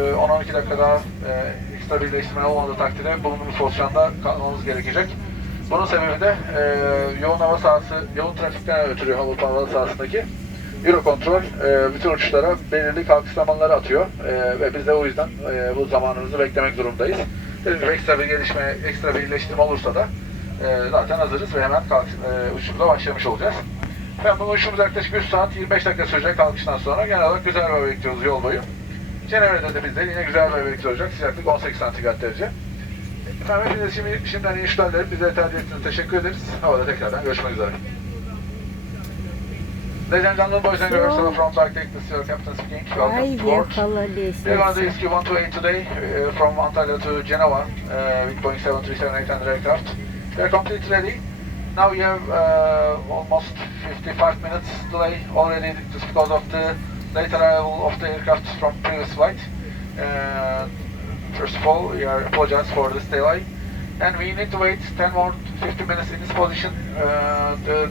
10-12 dakika daha ekstra birleştirme olmadığı takdirde bulunduğumuz pozisyonda kalmamız gerekecek. Bunun sebebi de yoğun hava sahası, yoğun trafikten ötürü hava sahasındaki Eurocontrol bütün uçuşlara belirli kalkış zamanları atıyor ve biz de o yüzden bu zamanımızı beklemek durumundayız. Dediğim gibi ekstra bir gelişme, ekstra bir iyileştirme olursa da zaten hazırız ve hemen uçuşumuza başlamış olacağız. Ben bu uçuşumuz yaklaşık 3 saat 25 dakika sürecek kalkıştan sonra. Genel olarak güzel bir hava bekliyoruz yol boyu. Cenevre'de de bizde yine güzel bir hava bekliyor olacak. Sıcaklık 18 santigrat derece. Efendim hepinize şimdiden iyi uçuşlar dilerim. Bize tercih ettiğiniz teşekkür ederiz. Havada tekrardan görüşmek üzere. Ladies and gentlemen, boys and girls, so from Flight Deck, this is your captain speaking. Welcome to board. We're going to do SQ128 today from Antalya to Genoa with Boeing 737-800 aircraft. We are completely ready. Now we have almost 55 minutes delay already just because of the late arrival of the aircraft from previous flight. First of all, we apologize for this delay. And we need to wait 10 more 50 minutes in this position. The